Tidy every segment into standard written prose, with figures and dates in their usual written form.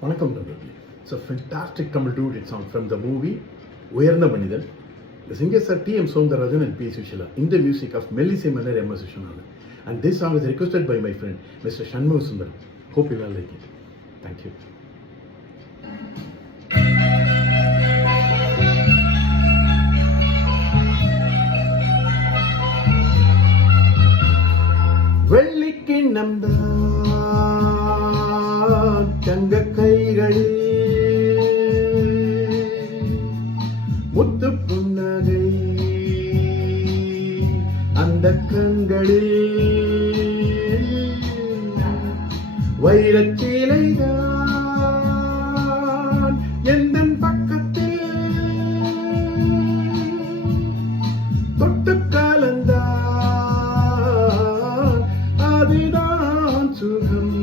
வணக்கம் நண்பர்களே. It's a fantastic Tamil duet song from the movie உயர்ந்த மனிதன். The singers are T.M. Soundarajan and P.S. Vishila in the music of Melissy Mannar M.S. Vishwanathan. And this song is requested by my friend Mr. Shanmugha Sundaram. Hope you all like it. Thank you. வெள்ளிக்கு நம்தான் தங்க கைகளில் முத்து புன்னகை அந்த கண்களில் வைரச்சீலைதான் எந்தன் பக்கத்தில் தொட்டு கலந்தான் அதுதான் சுகம்.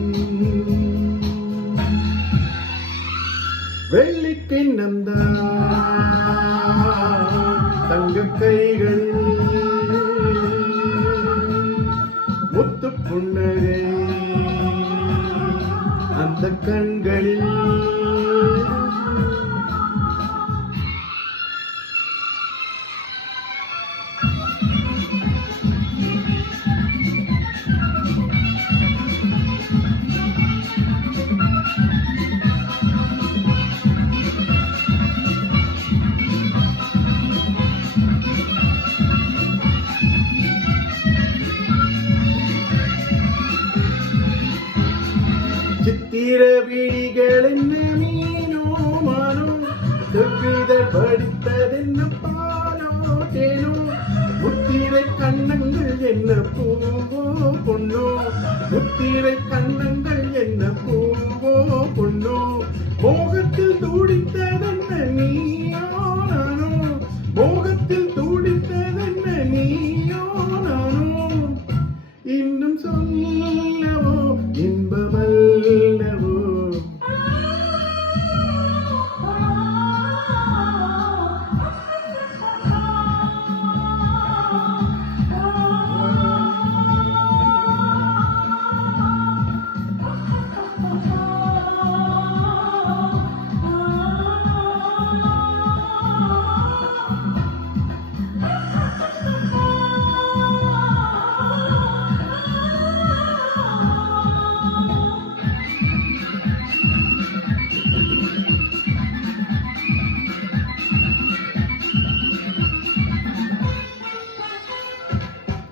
வெள்ளிக்கிண்ணம்தான் தங்க கைகளில் முத்து புன்னகை அந்த கண்களில் சித்திர விழிகள் என்ன மீனோ மானோ செவ்விதழ் படித்ததென்ன பாலோ தேனோ முத்திரை கண்ணங்கள் என்ன பூவோ பொன்னோ முத்திரை கண்ணங்கள் என்ன பூவோ பொன்னோ மோகத்தில் துடித்ததென்ன நீயோ நானோ மோகத்தில் துடித்ததென்ன நீயோ நானோ இன்னும் சொல்லவோ இன்பமல்லவோ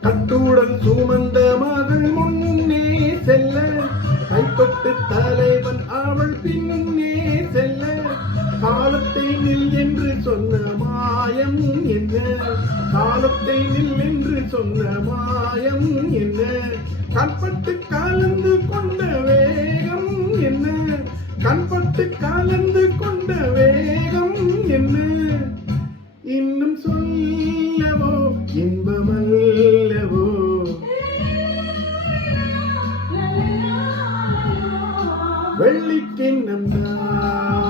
கட்டுடன் சுமந்த மகள் முன்னே செல்ல கைப்பட்டு தலைவன் அவள் பின்னே செல்ல காலத்தை நில் என்று சொன்ன மாயம் என்ன காலத்தை நில் என்று சொன்ன மாயம் என்ன கண்பட்டு கலந்து கொண்ட வேகம் என்ன கண்பட்டு கலந்து கொண்ட வேகம் என்ன இன்னும் சொல்லவோ இன்பமல்லவோ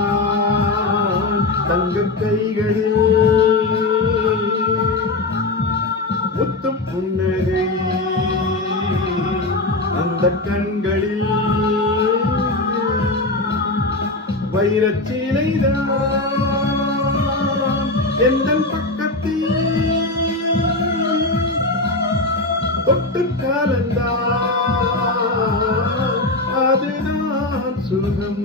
வெள்ளிக்கிண்ணம்தான் தங்க கைகளில் முத்து புன்னகை அந்த கண்களில் வைரச்சீலைதான் எந்தன் பக்கத்தில் தொட்டு கலந்தான் அதுதான் சுகம்.